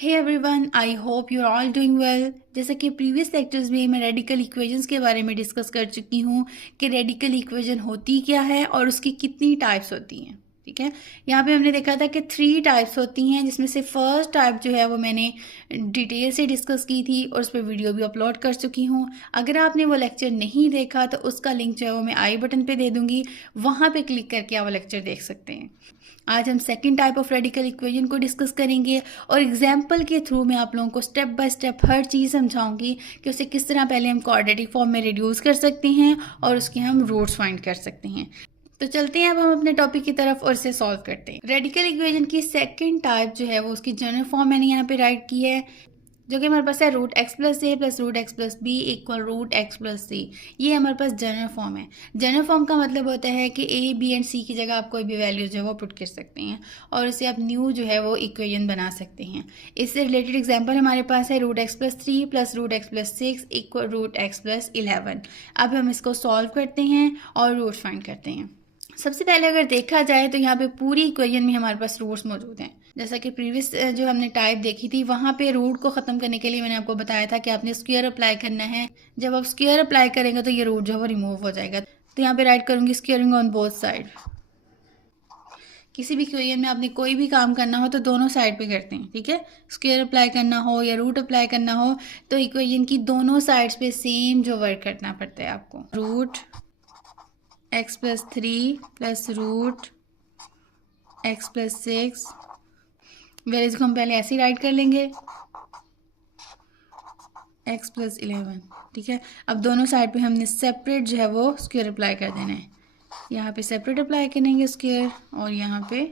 Hey everyone, I hope you are all doing well. जैसा कि previous lectures में मैं रेडिकल इक्वेशंस के बारे में डिस्कस कर चुकी हूँ कि रेडिकल इक्वेशन होती क्या है और उसकी कितनी टाइप्स होती हैं। ठीक है, यहाँ पे हमने देखा था कि 3 टाइप्स होती हैं, जिसमें से फर्स्ट टाइप जो है वो मैंने डिटेल से डिस्कस की थी और उस पर वीडियो भी अपलोड कर चुकी हूँ। अगर आपने वो लेक्चर नहीं देखा तो उसका लिंक जो है वो मैं आई बटन पे दे दूँगी, वहाँ पे क्लिक करके आप वो लेक्चर देख सकते हैं। आज हम second type of radical equation को डिस्कस करेंगे और एग्जाम्पल के थ्रू मैं आप लोगों को स्टेप बाय स्टेप हर चीज़ समझाऊंगी कि उसे किस तरह पहले हम क्वाड्रेटिक फॉर्म में रिड्यूस कर सकते हैं और उसके हम रूट्स फाइंड कर सकते हैं। तो चलते हैं अब हम अपने टॉपिक की तरफ और इसे सॉल्व करते हैं। रेडिकल इक्वेशन की सेकंड टाइप जो है वो उसकी जनरल फॉर्म मैंने यहाँ पे राइट की है, जो कि हमारे पास है root x plus a plus root x plus b equal root x plus c. ये हमारे पास जनरल फॉर्म है। जनरल फॉर्म का मतलब होता है कि ए बी एंड सी की जगह आप कोई भी वैल्यू जो है वो पुट कर सकते हैं और इसे आप न्यू जो है वो इक्वेशन बना सकते हैं। इससे रिलेटेड एग्जांपल हमारे पास है root x plus 3 plus root x plus 6 equal root x plus 11। अब हम इसको सॉल्व करते हैं और रूट फाइंड करते हैं। सबसे पहले अगर देखा जाए तो यहाँ पे पूरी इक्वेशन में हमारे पास रूट्स मौजूद हैं। जैसा कि प्रीवियस जो हमने टाइप देखी थी वहाँ पे रूट को ख़त्म करने के लिए मैंने आपको बताया था कि आपने स्क्वायर अप्लाई करना है। जब आप स्क्वायर अप्लाई करेंगे तो ये रूट जो है वो रिमूव हो जाएगा। तो यहाँ पे राइट करूँगी स्क्वायरिंग ऑन बोथ साइड। किसी भी इक्वेशन में आपने कोई भी काम करना हो तो दोनों साइड पे करते हैं। ठीक है, स्क्वायर अप्लाई करना हो या रूट अप्लाई करना हो तो इक्वेशन की दोनों साइड्स पे सेम जो वर्क करना पड़ता है आपको। Root x plus 3 plus root x plus 6, where इसको हम पहले ऐसे ही राइट कर लेंगे एक्स प्लस 11। ठीक है, अब दोनों साइड पे हमने सेपरेट जो है वो स्क्वायर अप्लाई कर देना है। यहाँ पे सेपरेट अप्लाई करेंगे स्क्वायर और यहाँ पे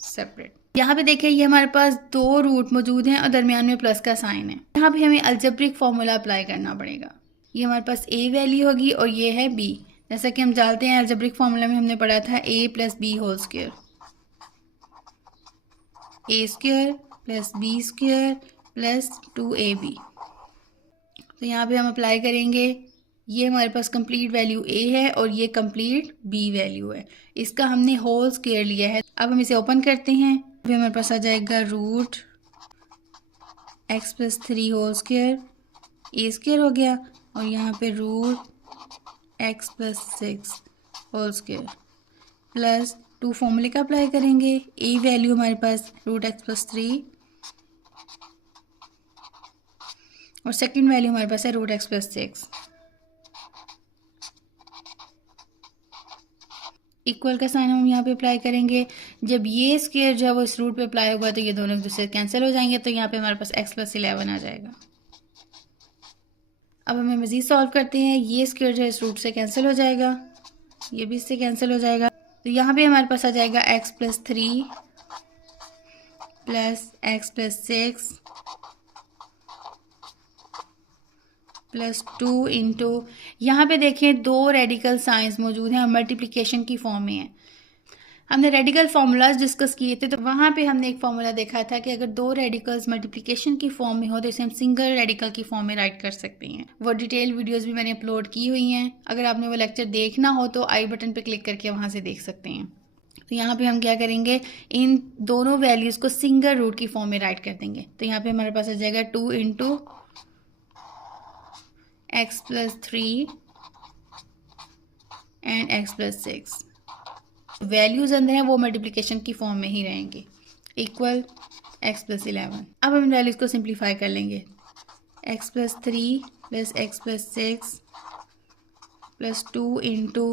सेपरेट। यहाँ पे देखिए ये हमारे पास दो रूट मौजूद हैं और दरमियान में प्लस का साइन है। यहाँ पे हमें अलजेब्रिक फॉर्मूला अप्लाई करना पड़ेगा। ये हमारे पास ए वैल्यू होगी और ये है बी। जैसा कि हम जानते हैं अलजेब्रिक फॉर्मूला में हमने पढ़ा था a plus b whole square, a square plus b square plus 2ab। तो यहाँ पे हम अप्लाई करेंगे। ये हमारे पास कंप्लीट वैल्यू ए है और ये कंप्लीट बी वैल्यू है। इसका हमने होल स्क्वायर लिया है। अब हम इसे ओपन करते हैं। फिर हमारे पास आ जाएगा root x plus 3 whole square, a square हो गया और यहाँ पे root x plus 6 whole square plus 2 फॉर्मूले का अप्लाई करेंगे। ए वैल्यू हमारे पास रूट एक्स प्लस 3 और सेकंड वैल्यू हमारे पास है रूट एक्स प्लस 6। इक्वल का साइन हम यहाँ पे अप्लाई करेंगे। जब ये स्क्वायर जो है वो इस रूट पे अप्लाई होगा तो ये दोनों एक दूसरे कैंसिल हो जाएंगे, तो यहाँ पे हमारे पास एक्स प्लस 11 आ जाएगा। अब हमें मज़ीद सॉल्व करते हैं। ये स्क्वायर जो है इस रूट से कैंसिल हो जाएगा, ये भी इससे कैंसिल हो जाएगा। तो यहाँ पे हमारे पास आ जाएगा x plus 3 plus x plus 6 plus 2 into, यहाँ पे देखें दो रेडिकल साइंस मौजूद हैं और मल्टीप्लिकेशन की फॉर्म में है। हमने रेडिकल फार्मूलाज डिस्कस किए थे, तो वहाँ पे हमने एक फार्मूला देखा था कि अगर दो रेडिकल्स मल्टीप्लिकेशन की फॉर्म में हो तो इसे हम सिंगल रेडिकल की फॉर्म में राइट कर सकते हैं। वो डिटेल वीडियोस भी मैंने अपलोड की हुई हैं। अगर आपने वो लेक्चर देखना हो तो आई बटन पे क्लिक करके वहाँ से देख सकते हैं। तो यहाँ पे हम क्या करेंगे, इन दोनों वैल्यूज़ को सिंगल रूट की फॉर्म में राइट कर देंगे। तो यहाँ पे हमारे पास आ जाएगा 2 into x plus 3 and x plus 6। Values अंदर हैं वो मल्टीप्लिकेशन की फॉर्म में ही रहेंगे, इक्वल एक्स प्लस 11। अब हम वैल्यूज़ को सिंप्लीफाई कर लेंगे। X plus 3 plus x plus 6 plus 2 into,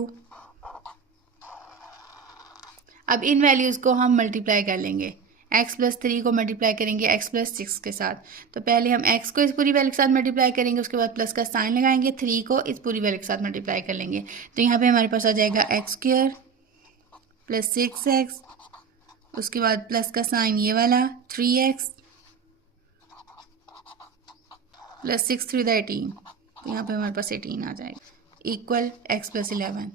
अब इन वैल्यूज़ को हम मल्टीप्लाई कर लेंगे। एक्स प्लस 3 को मल्टीप्लाई करेंगे एक्स प्लस 6 के साथ। तो पहले हम एक्स को इस पूरी वैल्यू के साथ मल्टीप्लाई करेंगे, उसके बाद प्लस का साइन लगाएंगे, 3 को इस पूरी वैल्यू के साथ मल्टीप्लाई कर लेंगे। तो यहाँ पे हमारे पास आ जाएगा एक्स स्क्वायर प्लस 6x, उसके बाद प्लस का साइन ये वाला 3x प्लस 6 3 18। तो यहाँ पे हमारे पास 18 आ जाएगा, इक्वल एक्स प्लस 11।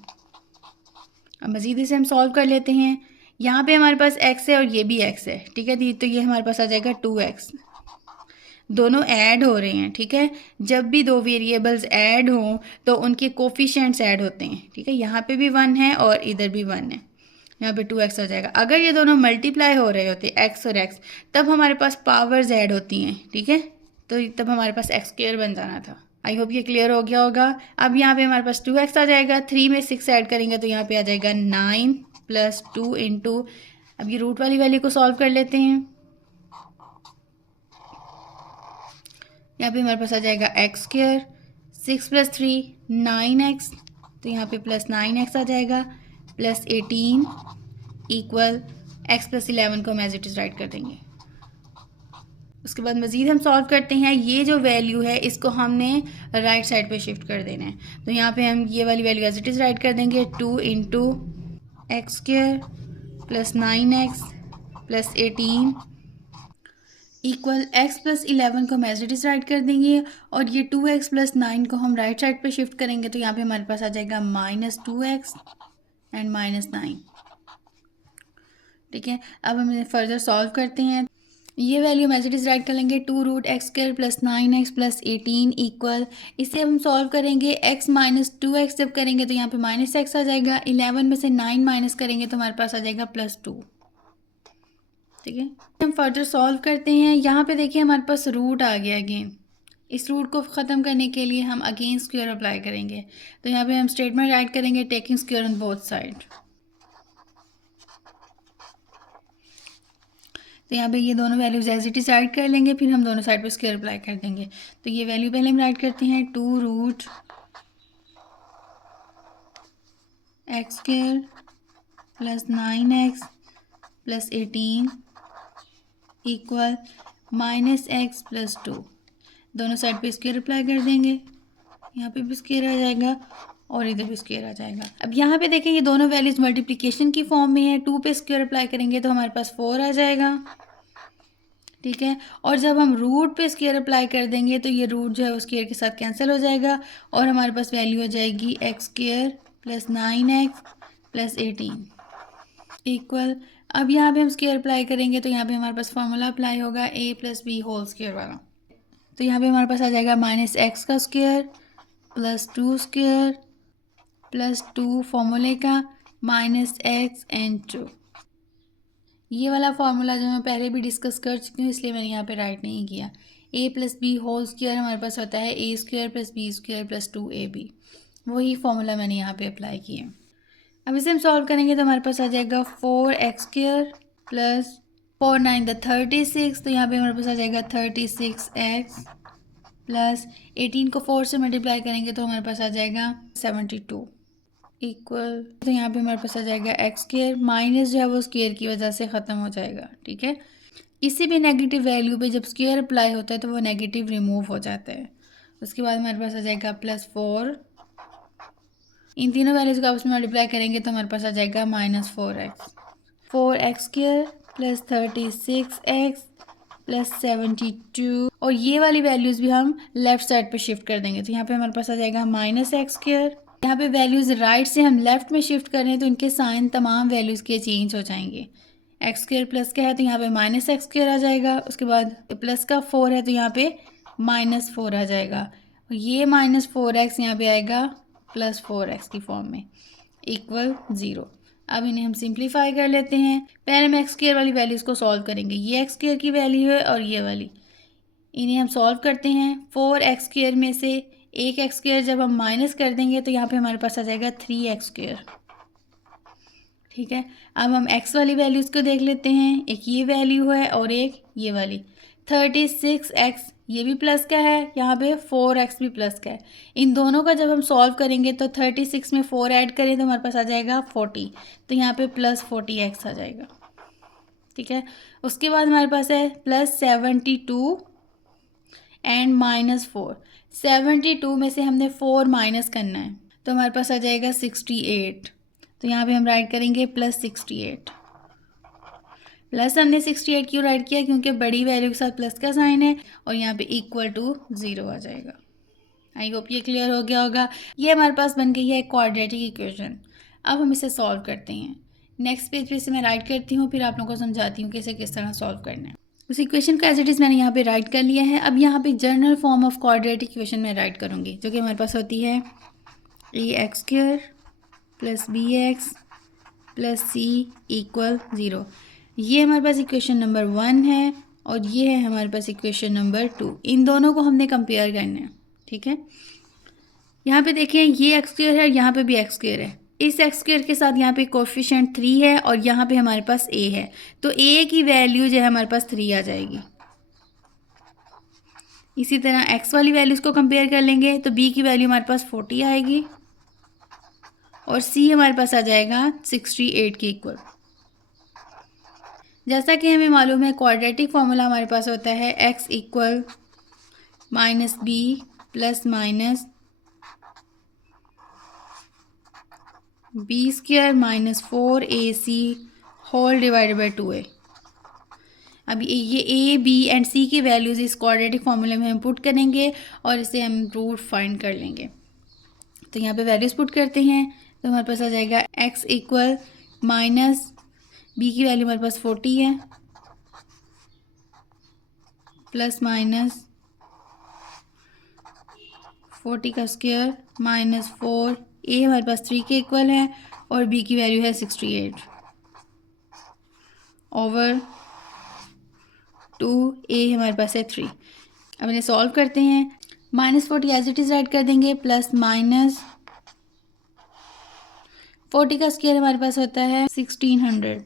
अब मज़ीद इसे हम सॉल्व कर लेते हैं। यहाँ पे हमारे पास x है और ये भी x है। ठीक है, तो ये हमारे पास आ जाएगा 2x। दोनों ऐड हो रहे हैं। ठीक है, जब भी दो वेरिएबल्स ऐड हों तो उनके कोफिशिएंट्स ऐड होते हैं। ठीक है, यहाँ पे भी 1 है और इधर भी 1 है। यहाँ पे 2x आ जाएगा। अगर ये दोनों मल्टीप्लाई हो रहे होते x और x, तब हमारे पास पावर्स ऐड होती हैं, ठीक है, तो तब हमारे पास x स्क्वायर बन जाना था। आई होप ये क्लियर हो गया होगा। अब यहाँ पे हमारे पास 2x आ जाएगा, 3 में 6 ऐड करेंगे तो यहाँ पे आ जाएगा 9 + 2 इंटू, अब ये रूट वाली वैल्यू को सॉल्व कर लेते हैं। यहाँ पे हमारे पास आ जाएगा x स्क्वायर, 6 + 3 9x, तो यहाँ पे +9x आ जाएगा, +18 इक्वल x + 11 को हम एज इट इज़ राइट कर देंगे। उसके बाद मज़ीद हम सॉल्व करते हैं। ये जो वैल्यू है इसको हमने राइट साइड पे शिफ्ट कर देना है, तो यहाँ पे हम ये वाली value as it is right कर देंगे, 2 into x square +9x +18 equal x + 11 को हम एज इट इज़ राइट कर देंगे, और ये 2x + 9 को हम राइट साइड पे शिफ्ट करेंगे, तो यहाँ पे हमारे पास आ जाएगा -2x एंड -9, ठीक है। अब हम फर्दर सॉल्व करते हैं। ये वैल्यू हम एज इट इज़ राइट कर लेंगे, 2√x² + 9x + 18 इक्वल, इसे हम सॉल्व करेंगे, x - 2x जब करेंगे तो यहाँ पे -x आ जाएगा, 11 में से 9 माइनस करेंगे तो हमारे पास आ जाएगा +2, ठीक है। हम फर्दर सॉल्व करते हैं। यहाँ पे देखिए हमारे पास रूट आ गया अगेन, इस रूट को ख़त्म करने के लिए हम अगेन स्क्वायर अप्लाई करेंगे, तो यहाँ पे हम स्टेटमेंट राइट करेंगे, taking square on both side. तो यहाँ पे ये दोनों values as it is right कर लेंगे, फिर हम दोनों साइड पे स्क्वायर अप्लाई कर देंगे। तो ये वैल्यू पहले हम राइट करते हैं, 2√x² + 9x + 18 इक्वल -x + 2, दोनों साइड पे स्क्वायर अप्लाई कर देंगे, यहाँ पे भी स्क्वायर आ जाएगा और इधर भी स्क्वायर आ जाएगा। अब यहाँ पे देखें ये दोनों वैल्यूज मल्टीप्लिकेशन की फॉर्म में है, 2 पे स्क्वायर अप्लाई करेंगे तो हमारे पास 4 आ जाएगा, ठीक है। और जब हम रूट पे स्क्वायर अप्लाई कर देंगे तो ये रूट जो है वो स्क्वायर के साथ कैंसिल हो जाएगा, और हमारे पास वैल्यू हो जाएगी x² + 9x + 18 इक्वल, अब यहाँ पे हम स्क्वायर अप्लाई करेंगे तो यहाँ पे हमारे पास फॉर्मूला अप्लाई होगा a + b होल स्क्वायर वाला, तो यहाँ पे हमारे पास आ जाएगा -x का स्क्वायर +2 स्क्वायर +2 फॉर्मूले का -x and 2। ये वाला फार्मूला जो मैं पहले भी डिस्कस कर चुकी हूँ इसलिए मैंने यहाँ पे राइट नहीं किया। a + b होल स्क्वायर हमारे पास होता है a² + b² + 2ab, वही फार्मूला मैंने यहाँ पे अप्लाई किया। अब इसे हम सॉल्व करेंगे तो हमारे पास आ जाएगा 4x² + 4 9 36, तो यहाँ पे हमारे पास आ जाएगा 36x प्लस 18 को 4 से मल्टीप्लाई करेंगे तो हमारे पास आ जाएगा 72 इक्वल, तो यहाँ पे हमारे पास आ जाएगा x², माइनस जो है वो स्क्वायर की वजह से ख़त्म हो जाएगा, ठीक है। किसी भी नेगेटिव वैल्यू पे जब स्क्वायर अप्लाई होता है तो वो नेगेटिव रिमूव हो जाता है। उसके बाद हमारे पास आ जाएगा +4, इन तीनों वैल्यूज़ को आपस में मल्टीप्लाई करेंगे तो हमारे पास आ जाएगा -4x, 4x² + 36x + 72, और ये वाली वैल्यूज़ भी हम लेफ़्ट साइड पे शिफ्ट कर देंगे, तो यहाँ पे हमारे पास आ जाएगा -x²। यहाँ पे वैल्यूज़ राइट से हम लेफ़्ट में शिफ्ट कर रहे हैं तो इनके साइन तमाम वैल्यूज़ के चेंज हो जाएंगे। x² प्लस का है तो यहाँ पे -x² आ जाएगा, उसके बाद प्लस का 4 है तो यहाँ पे -4 आ जाएगा, और ये -4x यहाँ पे आएगा +4x की फॉर्म में इक्वल 0। अब इन्हें हम सिंप्लीफाई कर लेते हैं। पहले हम x² वाली वैल्यूज़ को सॉल्व करेंगे, ये x² की वैल्यू है और ये वाली, इन्हें हम सॉल्व करते हैं। 4x² में से एक x² जब हम माइनस कर देंगे तो यहाँ पे हमारे पास आ जाएगा 3x², ठीक है। अब हम x वाली वैल्यूज़ को देख लेते हैं, एक ये वैल्यू है और एक ये वाली। 36x ये भी प्लस का है, यहाँ पे 4x भी प्लस का है, इन दोनों का जब हम सॉल्व करेंगे तो 36 में 4 ऐड करें तो हमारे पास आ जाएगा 40, तो यहाँ पे +40x आ जाएगा, ठीक है। उसके बाद हमारे पास है +72 एंड -4, 72 में से हमने 4 माइनस करना है तो हमारे पास आ जाएगा 68, तो यहाँ पे हम राइट करेंगे +68। प्लस हमने 68 क्यों राइट किया, क्योंकि बड़ी वैल्यू के साथ प्लस का साइन है, और यहाँ पे इक्वल टू 0 आ जाएगा। आई होप ये क्लियर हो गया होगा। ये हमारे पास बन गई है क्वाड्रेटिक इक्वेशन। अब हम इसे सॉल्व करते हैं। नेक्स्ट पेज पे इसे मैं राइट करती हूँ, फिर आप लोगों को समझाती हूँ कि इसे किस तरह सॉल्व करना है। उस इक्वेशन का एज इट इज़ मैंने यहाँ पे राइट कर लिया है। अब यहाँ पे general form of quadratic equation में राइट करूँगी, जो कि हमारे पास होती है ax² + bx प्लस सी इक्वल 0। ये हमारे पास इक्वेशन नंबर 1 है और ये है हमारे पास इक्वेशन नंबर 2। इन दोनों को हमने कंपेयर करना है, ठीक है। यहाँ पे देखें ये एक्स स्क्वायर है, यहाँ पे भी एक्स स्क्वायर है। इस एक्स स्क्वायर के साथ यहाँ पे कोफिशिएंट 3 है और यहाँ पे हमारे पास ए है, तो ए की वैल्यू जो है हमारे पास 3 आ जाएगी। इसी तरह एक्स वाली वैल्यूज़ को कंपेयर कर लेंगे तो बी की वैल्यू हमारे पास 40 आएगी और सी हमारे पास आ जाएगा 68 के इक्वल। जैसा कि हमें मालूम है क्वाड्रेटिक फॉर्मूला हमारे पास होता है x equal minus b plus minus b square minus 4ac whole divided by 2a। अब ये ए बी एंड सी की वैल्यूज़ इस क्वाड्रेटिक फॉर्मूले में हम पुट करेंगे और इसे हम रूट फाइंड कर लेंगे। तो यहाँ पे वैल्यूज़ पुट करते हैं तो हमारे पास आ जाएगा x इक्वल माइनस बी की वैल्यू हमारे पास 40 है प्लस माइनस 40 का स्क्वायर माइनस 4 ए हमारे पास 3 के इक्वल है और बी की वैल्यू है 68 ओवर 2 ए हमारे पास है 3। अब इन्हें सॉल्व करते हैं। Minus 40 as it is right कर देंगे प्लस माइनस 40 का स्क्वायर हमारे पास होता है 1600।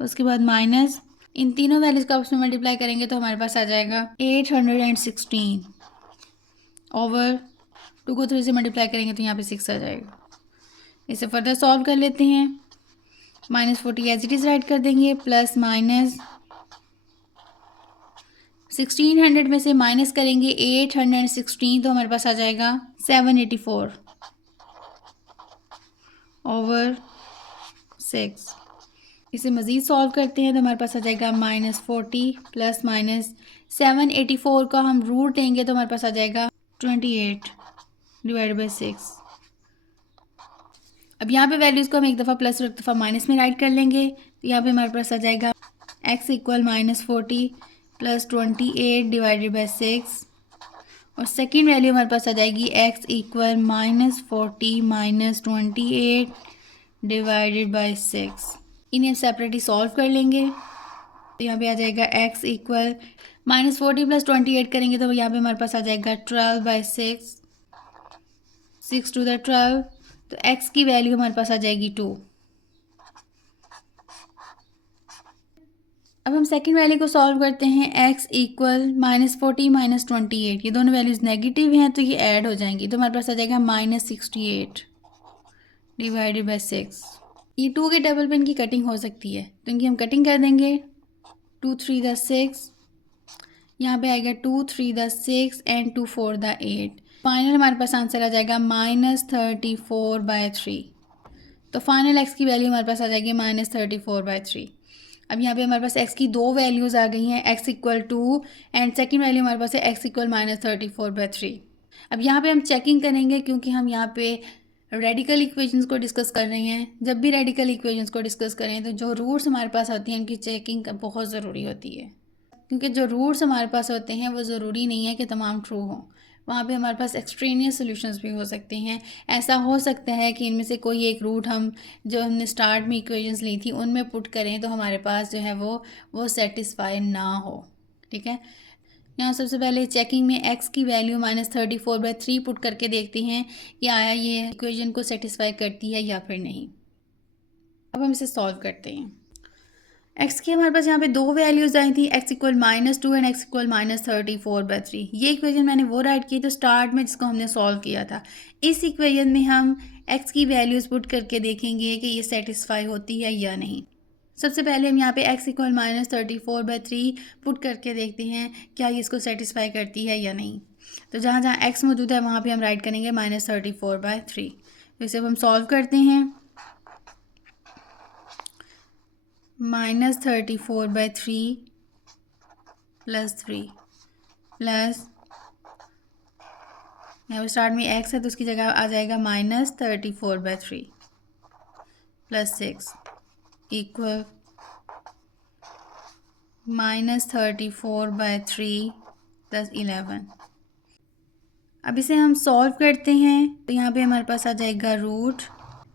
उसके बाद माइनस इन तीनों वैल्यूज़ का आपस में मल्टीप्लाई करेंगे तो हमारे पास आ जाएगा 816 ओवर 2 को 3 से मल्टीप्लाई करेंगे तो यहाँ पे 6 आ जाएगा। इसे फर्दर सॉल्व कर लेते हैं। Minus 40 as it is right कर देंगे प्लस माइनस 1600 में से माइनस करेंगे 816 तो हमारे पास आ जाएगा 784 ओवर 6। इसे मज़ीद सॉल्व करते हैं तो हमारे पास आ जाएगा माइनस 40 प्लस माइनस 784 का हम रूट देंगे तो हमारे पास आ जाएगा 28 डिवाइड बाई 6। अब यहाँ पे वैल्यूज़ को हम एक दफ़ा प्लस और एक दफ़ा माइनस में राइट कर लेंगे तो यहाँ पे हमारे पास आ जाएगा x equal minus 40 plus 28 divided by 6 और सेकेंड वैल्यू हमारे पास आ जाएगी x equal minus 40 minus 28 divided by 6। इन्हें सेपरेटली सॉल्व कर लेंगे तो यहाँ पे आ जाएगा x इक्वल माइनस 40 प्लस 28 करेंगे तो यहाँ पे हमारे पास आ जाएगा 12 बाई 6 टू द 12 तो x की वैल्यू हमारे पास आ जाएगी 2। अब हम सेकंड वैल्यू को सॉल्व करते हैं। x इक्वल माइनस 40 माइनस 28 ये दोनों वैल्यूज़ नेगेटिव हैं तो ये ऐड हो जाएंगी तो हमारे पास आ जाएगा माइनस 68 डिवाइडेड बाई 6। ये 2 के डबल पे इनकी कटिंग हो सकती है तो इनकी हम कटिंग कर देंगे। 2 3 द 6 यहाँ पे आएगा 2 3 द 6 एंड 2 4 द 8। फाइनल हमारे पास आंसर आ जाएगा माइनस 34 बाई 3। तो फाइनल एक्स की वैल्यू हमारे पास आ जाएगी माइनस 34 बाई 3। अब यहाँ पे हमारे पास एक्स की दो वैल्यूज़ आ गई हैं x equal 2 and second value हमारे पास है एक्स इक्वल माइनस 34 बाई 3। अब यहाँ पे हम चेकिंग करेंगे क्योंकि हम यहाँ पे रेडिकल इक्वेशंस को डिस्कस कर रहे हैं। जब भी रेडिकल इक्वेशंस को डिस्कस करें तो जो रूट्स हमारे पास आती हैं उनकी चेकिंग बहुत ज़रूरी होती है क्योंकि जो रूट्स हमारे पास होते हैं वो ज़रूरी नहीं है कि तमाम ट्रू हों। वहाँ पे हमारे पास एक्सट्रेनियस सॉल्यूशंस भी हो सकते हैं। ऐसा हो सकता है कि इनमें से कोई एक रूट हम जो हमने स्टार्ट में इक्वेशंस ली थी उनमें पुट करें तो हमारे पास जो है वो सेटिस्फाई ना हो, ठीक है। यहाँ सबसे पहले चेकिंग में x की वैल्यू माइनस 34 बाई 3 पुट करके देखते हैं कि आया ये इक्वेशन को सेटिस्फाई करती है या फिर नहीं। अब हम इसे सॉल्व करते हैं। x की हमारे पास यहाँ पे दो वैल्यूज़ आई थी x equal minus 2 and x equal minus 34 by 3। ये इक्वेशन मैंने वो राइट की तो स्टार्ट में जिसको हमने सॉल्व किया था। इस इक्वेशन में हम x की वैल्यूज़ पुट करके देखेंगे कि ये सेटिस्फाई होती है या नहीं। सबसे पहले हम यहाँ पे x equal minus 34 by 3 put करके देखते हैं क्या ये इसको सेटिस्फाई करती है या नहीं। तो जहाँ जहाँ x मौजूद है वहाँ पे हम राइट करेंगे माइनस 34 बाई 3। तो इसे अब हम सॉल्व करते हैं। माइनस 34 बाई 3 प्लस 3 प्लस यहाँ पे स्टार्ट में x है तो उसकी जगह आ जाएगा minus 34 by 3 plus 6 equal minus 34 by 3 plus 11। अब इसे हम सॉल्व करते हैं तो यहाँ पे हमारे पास आ जाएगा रूट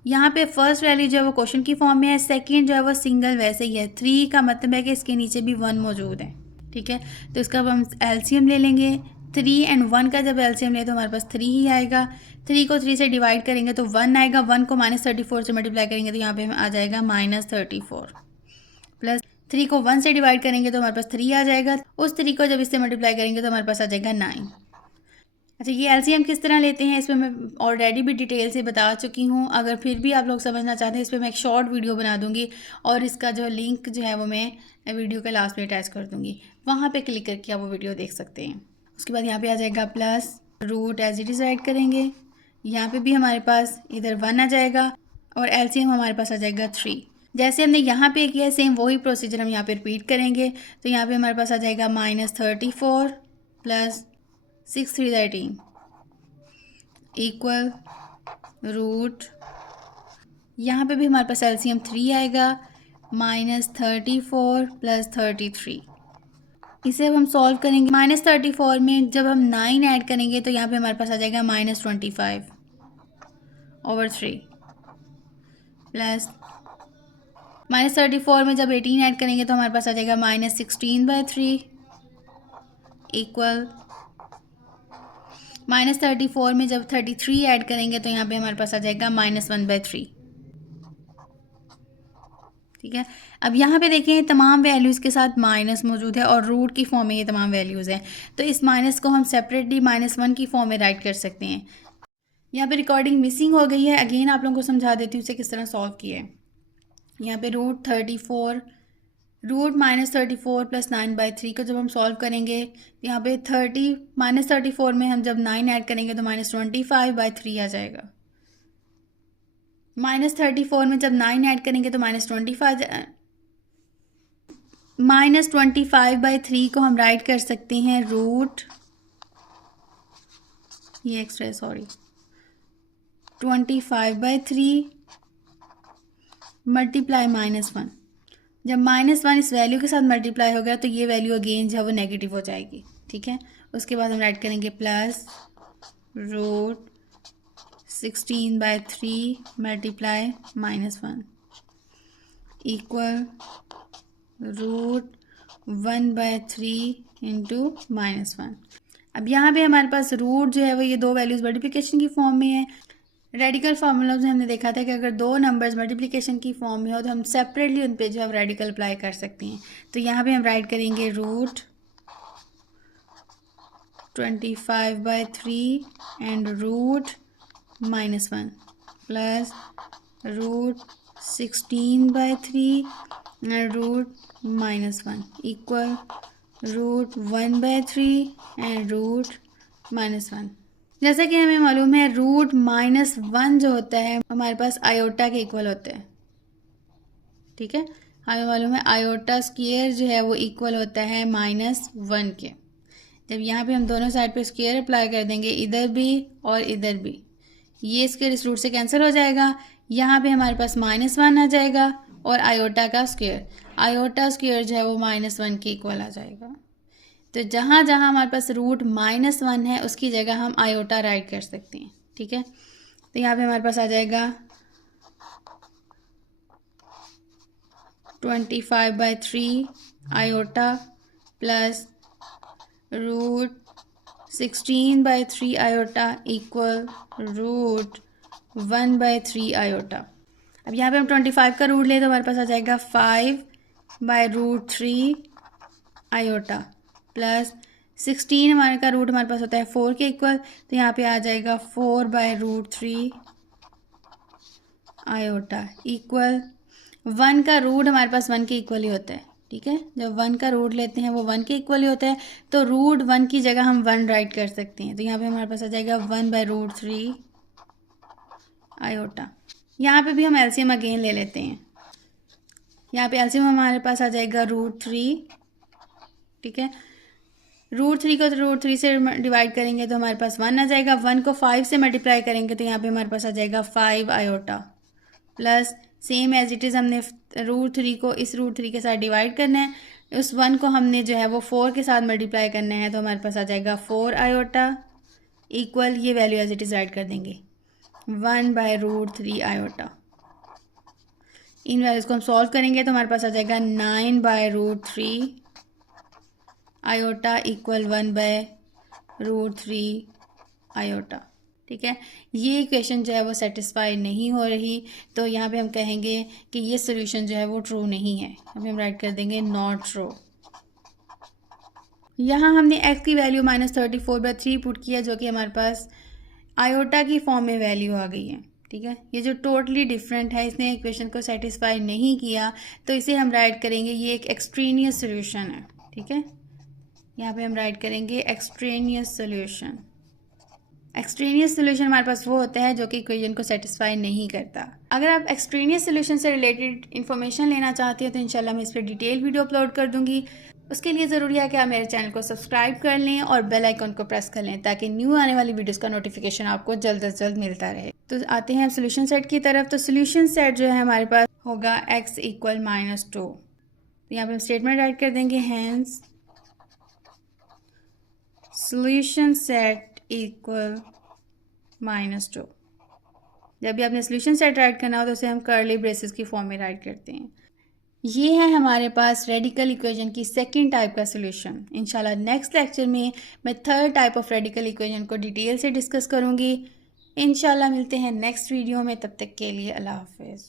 यहाँ पे फर्स्ट वैल्यू जो है वो क्वेश्चन की फॉर्म में है, सेकंड जो है वो सिंगल वैसे ही है। 3 का मतलब है कि इसके नीचे भी 1 मौजूद है, ठीक है। तो इसका अब हम एलसीएम ले लेंगे। 3 एंड 1 का जब एलसीएम ले तो हमारे पास 3 ही आएगा। 3 को 3 से डिवाइड करेंगे तो 1 आएगा। 1 को -34 से मल्टीप्लाई करेंगे तो यहाँ पे आ जाएगा -34, प्लस 3 को 1 से डिवाइड करेंगे तो हमारे पास 3 आ जाएगा। उस 3 को जब इससे मल्टीप्लाई करेंगे तो हमारे पास आ जाएगा 9। अच्छा, ये एलसीएम किस तरह लेते हैं इसमें मैं ऑलरेडी भी डिटेल से बता चुकी हूँ। अगर फिर भी आप लोग समझना चाहते हैं इस पर मैं एक शॉर्ट वीडियो बना दूँगी और इसका जो लिंक जो है वो मैं वीडियो के लास्ट में अटैच कर दूँगी, वहाँ पे क्लिक करके आप वो वीडियो देख सकते हैं। उसके बाद यहाँ पे आ जाएगा plus root as it is write करेंगे। यहाँ पे भी हमारे पास इधर 1 आ जाएगा और एलसीएम हमारे पास आ जाएगा 3। जैसे हमने यहाँ पे किया सेम वही प्रोसीजर हम यहाँ पे रिपीट करेंगे। तो यहाँ पे हमारे पास आ जाएगा -34 प्लस 6 3 13 इक्वल रूट, यहाँ पे भी हमारे पास एलसीएम 3 आएगा, -34 प्लस 33। इसे अब हम सॉल्व करेंगे। -34 में जब हम 9 ऐड करेंगे तो यहाँ पे हमारे पास आ जाएगा -25 ओवर 3 प्लस -34 में जब 18 ऐड करेंगे तो हमारे पास आ जाएगा -16/3 इक्वल -34 में जब 33 ऐड करेंगे तो यहाँ पे हमारे पास आ जाएगा -1/3, ठीक है। अब यहाँ पे देखें तमाम वैल्यूज़ के साथ माइनस मौजूद है और रूट की फॉर्म में ये तमाम वैल्यूज़ हैं। तो इस माइनस को हम सेपरेटली -1 की फॉर्म में राइट कर सकते हैं। यहाँ पे रिकॉर्डिंग मिसिंग हो गई है, अगेन आप लोगों को समझा देती हूँ उसे किस तरह सॉल्व किया है। यहाँ पे रूट -34 प्लस 9/3 को जब हम सॉल्व करेंगे तो यहाँ पे -34 में हम जब 9 ऐड करेंगे तो -25/3 आ जाएगा। -34 में जब 9 ऐड करेंगे तो -25/3 को हम राइट कर सकते हैं रूट, ये एक्स्ट्रा सॉरी 25/3 मल्टीप्लाई -1। जब -1 इस वैल्यू के साथ मल्टीप्लाई हो गया तो ये वैल्यू अगेन जो है वो नेगेटिव हो जाएगी, ठीक है। उसके बाद हम राइट करेंगे plus root 16/3 multiply -1 equal root 1/3 into -1। अब यहाँ पे हमारे पास रूट जो है वो ये दो वैल्यूज़ मल्टीप्लिकेशन की फॉर्म में है। रेडिकल फार्मूला में हमने देखा था कि अगर दो नंबर्स मल्टीप्लिकेशन की फॉर्म में हो तो हम सेपरेटली उन पे जो है रेडिकल अप्लाई कर सकते हैं। तो यहाँ पे हम राइट करेंगे root 25/3 and root -1 plus root 16/3 and root -1 equal root 1/3 and root -1। जैसा कि हमें मालूम है रूट -1 जो होता है हमारे पास आयोटा के इक्वल होता है, ठीक है। हमें मालूम है आयोटा स्क्वायर जो है वो इक्वल होता है -1 के। जब यहाँ पे हम दोनों साइड पे स्क्वायर अप्लाई कर देंगे, इधर भी और इधर भी, ये स्क्वायर इस रूट से कैंसिल हो जाएगा। यहाँ पे हमारे पास -1 आ जाएगा और आयोटा का स्क्वायर, आयोटा स्क्वायर जो है वो -1 के इक्वल आ जाएगा। तो जहाँ जहाँ हमारे पास रूट -1 है उसकी जगह हम आयोटा राइट कर सकते हैं, ठीक है। तो यहाँ पे हमारे पास आ जाएगा 25/3 iota plus root 16/3 iota equal root 1/3 iota. अब यहाँ पे हम 25 का रूट ले तो हमारे पास आ जाएगा 5/√3 आयोटा प्लस 16 हमारे का रूट हमारे पास होता है 4 के इक्वल, तो यहाँ पे आ जाएगा 4/√3 आयोटा इक्वल 1 का रूट हमारे पास 1 के इक्वल ही होता है, ठीक है। जब 1 का रूट लेते हैं वो 1 के इक्वल ही होता है, तो रूट 1 की जगह हम 1 राइट कर सकते हैं। तो यहाँ पे हमारे पास आ जाएगा 1/√3 आयोटा। यहाँ पे भी हम एलसीएम अगेन ले लेते हैं। यहाँ पे एलसीएम हमारे पास आ जाएगा √3, ठीक है। √3 को √3 से डिवाइड करेंगे तो हमारे पास 1 आ जाएगा। 1 को 5 से मल्टीप्लाई करेंगे तो यहाँ पे हमारे पास आ जाएगा 5 iota plus same as it is हमने √3 को इस √3 के साथ डिवाइड करना है, उस 1 को हमने जो है वो 4 के साथ मल्टीप्लाई करना है, तो हमारे पास आ जाएगा 4 आयोटा इक्वल ये value as it is right कर देंगे 1/√3 आयोटा। इन वैल्यूज़ को हम सॉल्व करेंगे तो हमारे पास आ जाएगा 9/√3 आयोटा इक्वल 1/√3 आयोटा। ठीक है, ये इक्वेशन जो है वो सेटिस्फाई नहीं हो रही, तो यहाँ पे हम कहेंगे कि ये सोल्यूशन जो है वो ट्रू नहीं है। अभी हम राइट कर देंगे नॉट ट्रू। यहाँ हमने x की वैल्यू -34/3 पुट किया, जो कि हमारे पास आयोटा की फॉर्म में वैल्यू आ गई है। ठीक है, ये जो टोटली डिफरेंट है, इसने इक्वेशन को सेटिस्फाई नहीं किया, तो इसे हम राइट करेंगे ये एक एक्सट्रेनियस सोल्यूशन है। ठीक है, यहाँ पे हम राइट करेंगे एक्सट्रेनियस सोल्यूशन। एक्सट्रेनियस सोल्यूशन हमारे पास वो होता है जो कि इक्वेशन को सेटिस्फाई नहीं करता। अगर आप एक्सट्रेनियस सोल्यूशन से रिलेटेड इन्फॉर्मेशन लेना चाहते हो तो इंशाल्लाह मैं इस पर डिटेल वीडियो अपलोड कर दूंगी। उसके लिए ज़रूरी है कि आप मेरे चैनल को सब्सक्राइब कर लें और बेल आइकन को प्रेस कर लें, ताकि न्यू आने वाली वीडियोस का नोटिफिकेशन आपको जल्द से जल्द मिलता रहे। तो आते हैं सोल्यूशन सेट की तरफ। तो सोल्यूशन सेट जो है हमारे पास होगा x इक्वल -2। तो यहाँ पर हम स्टेटमेंट राइट कर देंगे, हैंस सोल्यूशन सेट इक्वल -2। जब भी आपने सोल्यूशन सेट राइट करना हो तो उसे हम कर्ली ब्रेसेस की फॉर्म में राइट करते हैं। ये है हमारे पास रेडिकल इक्वेशन की सेकंड टाइप का सोल्यूशन। इंशाल्लाह नेक्स्ट लेक्चर में मैं third type of radical equation को डिटेल से डिस्कस करूँगी। इंशाल्लाह मिलते हैं नेक्स्ट वीडियो में, तब तक के लिए अल्लाह हाफिज़।